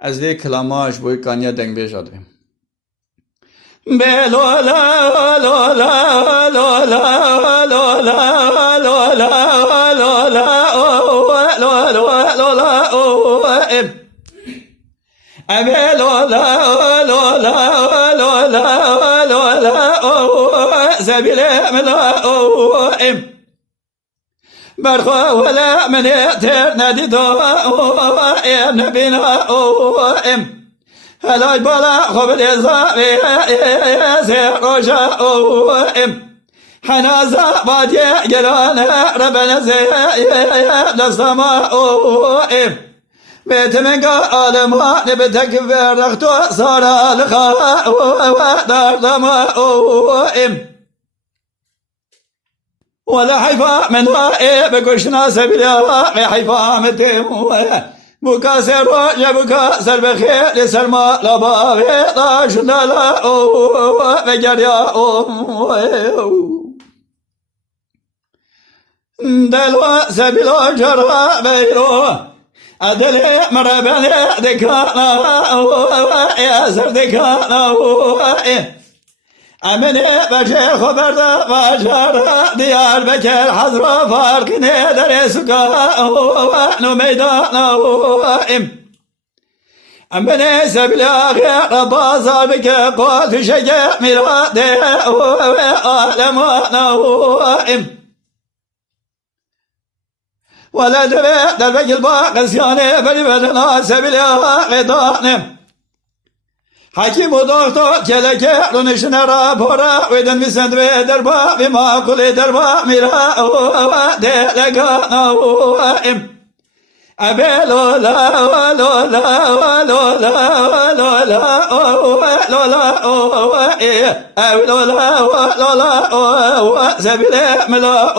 از دی کلاماش بوی کانیا دنگ بیشادیم. بلو لا لا لا لا لا لا لا لا لا برخوا ولا من يتر ندي دو نبينا هلاي بالا خب الإزابي زيروجا حنازا بادي جلانا ربنا زي للسماء بيت من قال ما نبتك فرختو صار الخاء ودار دماء ولا حيفا من وائب بكشنا سبيلا حيفا متيم بكاسر وجه بكاسر بخير سلمى لبابي طاشنا لا بجريا دلوا سبيلا جرى بيرو أدلي مربلي دكانا يا سر دكانا أمني بشير خبر بشر ديار بكر حضر فرق ندر سكا ونو ميدان أمني سبيل آخر بازار بك قوت في شجع ميراد وعالم ونوائم ولا دبي دربك الباقي سياني فلبدنا سبيل آخر حكيم ودكتور كلك رنشنا رابورا ويدن بسند دربا بما كل دربا ميرا دلك نوائم أبي لولا لولا لولا لولا لولا لولا سبيل ملا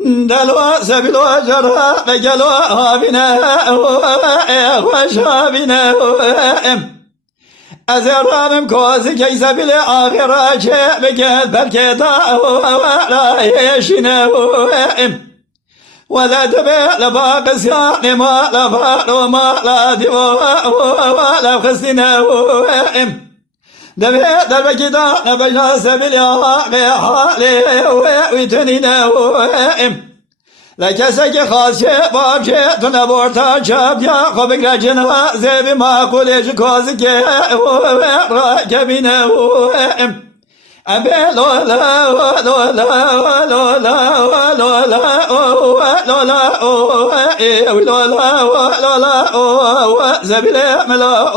دلوا سبيلوا جرى بجلوا هابنا وشابنا أزرام كوز كي سبيل آخر شيء بجد بركتا ولا يشنا ولا تبع لباق سيان ما لفعل ما لا دوا ولا خسنا دبي دربك دا نبجا سبيل يا حالي ويتنينا لكسك خاص شيء باب شيء تنبورتا شاب يا خبك رجنا زي ما قولش كوزك راكبنا أبي لولا لولا لولا لولا لولا لولا سبيل ملا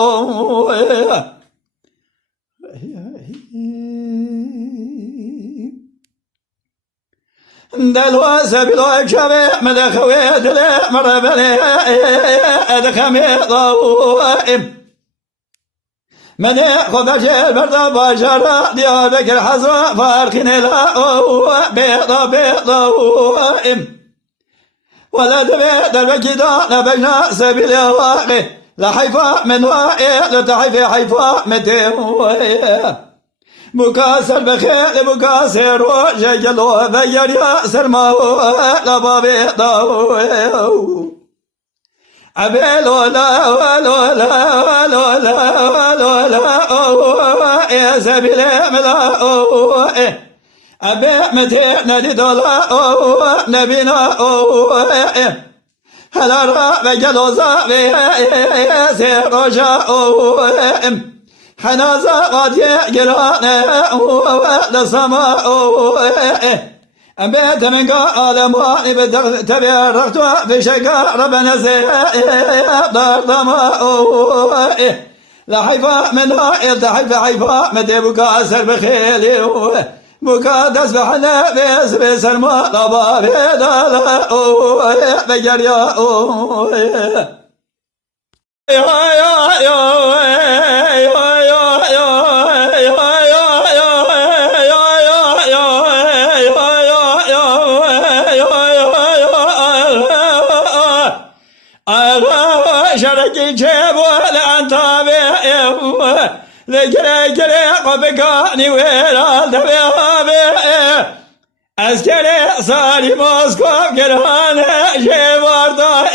دلوا سبيلوا شبه مدخوي دل مربلي ادخمي ضوائم من خذش برد بشر ديا بكر حزر فارقين لا بيضا بيضا وائم ولا دبي دربكدا نبجنا سبيل واقي لحيفا من واقي لتحيف حيفا متين مكاسر بخيل مكاسر وجلو بير ياسر ما هو لبابي ضو أبي لولا لولا لولا لولا يا سبيل ملا أبي متى ندي دولا نبينا هلا را بجلو زابي سير رجا حنازا قد يجرانا للسماء أبيت من قال مواني تبع رغتوا في شقا ربنا زي دار ضماء لحيفا من هائل تحيف حيفا متى بكاسر بخيلي مكادس بحنا بيس بيس الماء لبا بيدالا بجريا شركي جيب ولا انت ذكرى قبقاني ويلا دبيها Askere sari Moskov gerhane jevarda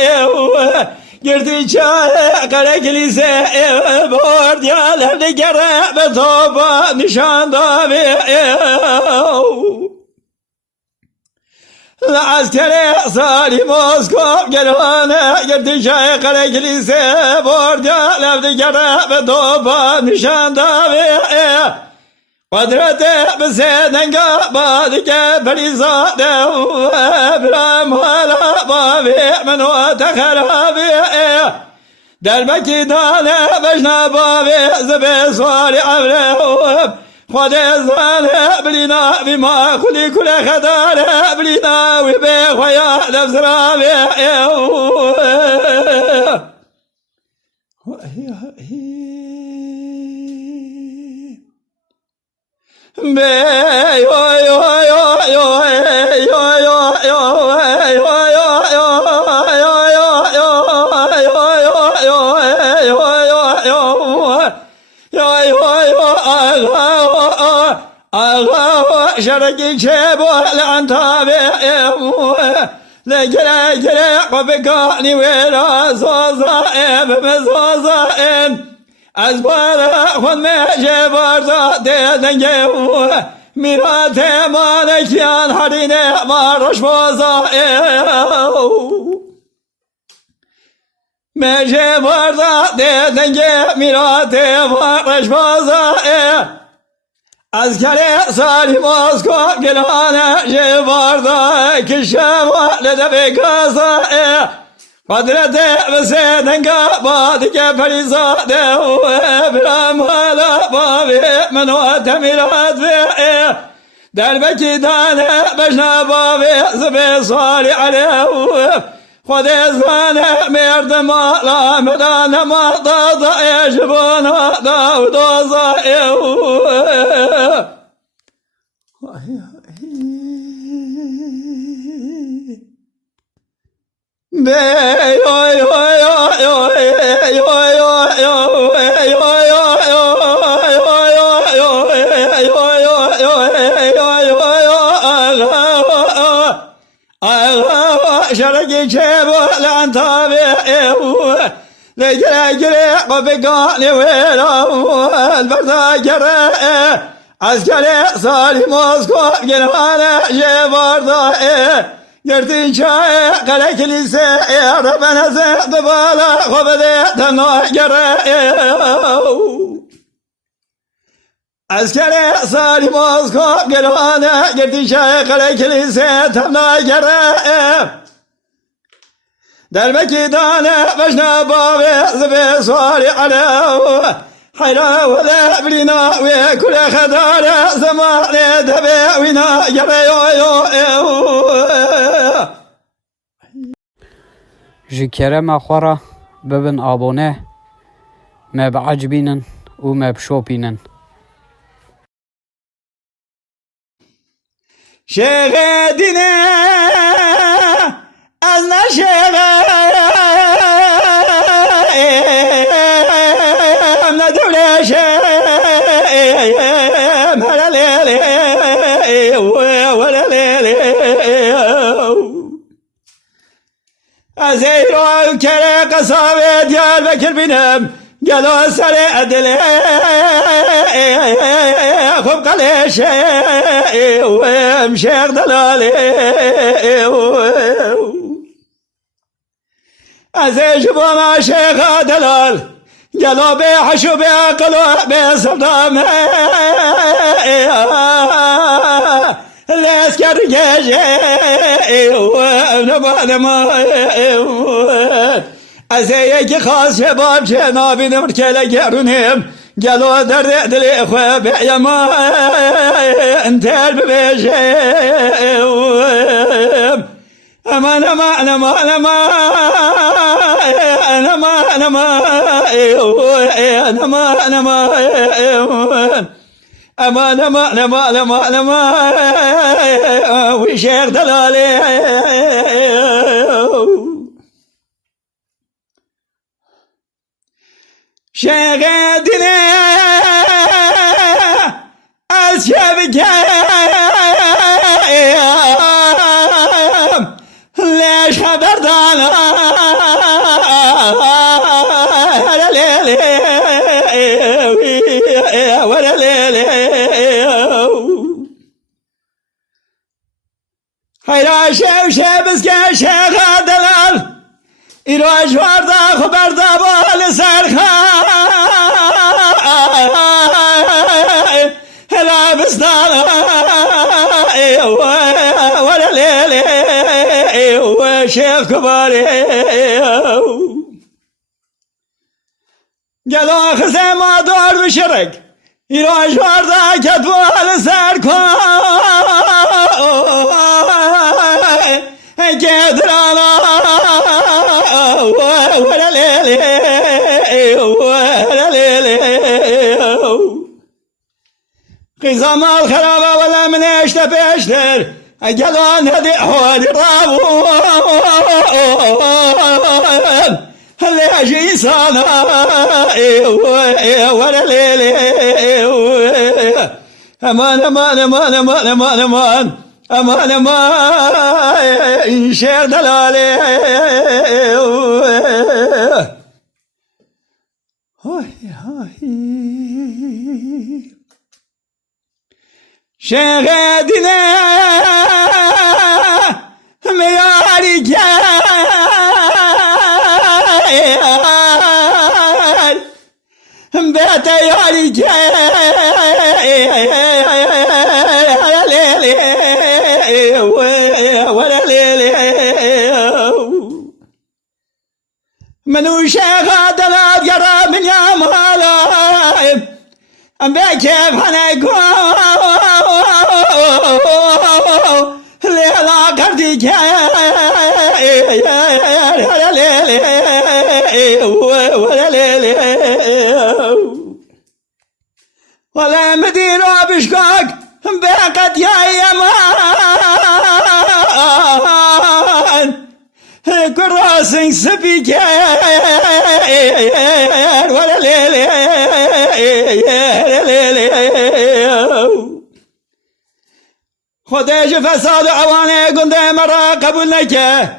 girdi çare kara kilise bord ya levde gere be toba nişanda ve askere sari Moskov gerhane girdi çare kara kilise bord ya levde gere be toba nişanda ve قدرت بسیدنگا بادی که بریزاده برام حالا باوی منو تخرابی در مکی دانه بجنا باوی زبی سواری عمره خود زانه بلینا بیما کلی کل خداره بلینا وی بی خویا دفزرابی شرقي شابو العنتابي لجرا جرا قبقاني ولا زوزا بمزوزا أزبار خون مجه بارزا دیدنگه میرات مالکیان حرینه مارش بازا مجه بارزا دیدنگه میرات مارش بازا از کلی سالی موسکو گلانه جه بارزا کشه والده بگازا قدرت بسیدنگا بادی که پریزاده برام حالا باوی منو تمیرات وی در بکی دانه بجنا باوی زبی سوالی علیه خود زانه مردم لا مدان ما دادا جبونا داودوزا شرقي شابو العنتابي لجرا جرا قبقاني ويلا البردا جرا عسكري صالي موسكو جنوانا جباردا گردی چای قلق لیسه ربنا زد بالا خوبه تناگره اسکر سالی موسکو گرانه گردی چای قلق لیسه تناگره در مکی دانه بجنا باوی زبی سوالی علیه حیرا ولا بلینا وی کل خداره زمانه دبی وینا گره ji kerema xwe re bibin abone, me biecibînin û me bişopînin. Şeğe dine ez neşeğe ne devleşem helelele velelele Azeyro kere kasabe Diyarbakır binem gelo sare edile khub kaleşe emşer dalale Azej bana şeyha dalal gelo be haşu be aklı be sabdam Lesker gece nema Azeye ki khas şebab cenabinir kele gerünim Gelo derde dili khwe be'yama entel bebeşem Aman aman aman aman Aman aman aman aman Aman aman aman aman aman Vişer dalale Şehedine Az şebke خیره شبز که شیخ دلال ایراج وارده خبر دبال سرخان هلا بستان ولا ليلي وشيخ كباري قالوا خزي ما دور بشرق يروج وردا كتبوا لسركان قدرانا ولا ليلي ولا ليلي قزام الخرابة ولا من اشتا بيشتر قالون هدي حوالي رابون اللي اجي صانا ولا ليلي امان امان امان امان امان امان امان امان شير دلالي هاي شهدنا مياري جار بيت ياري جار ولا ليلي منو شيخ دلال قرب من يا مالاي بكيف هنقول ليلا قردي ولا ليلي ولا ليلي ولا مدينة بشكاك بقت يا يمان كراسين سبيك ولا ليلي خودش فساد عوانه گنده مرا قبول نکه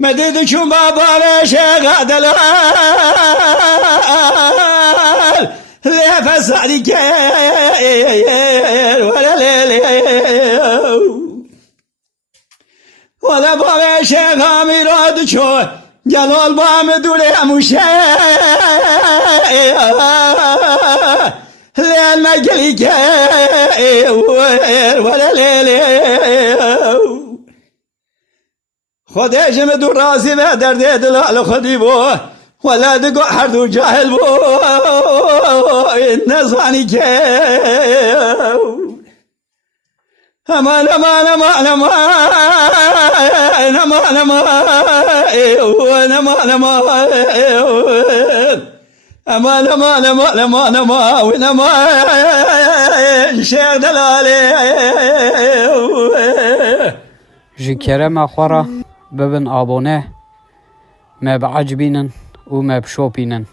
مدد چون بابا شیخ دلال لی فسادی که ولا لیلی ولا بابا شیخ میراد چون جلال بام دوله موشه لين ما قليك ولا ليلي خديش مدور راسي ما درد دلال خدي بو ولا دقو حردو جاهل بو النصاني امان امان امان امان امان امان امان امان امان امان امان امان امان شيخ دلالي جي كرم خوارا ببن آبونه ما بعجبينن وما بشوبينن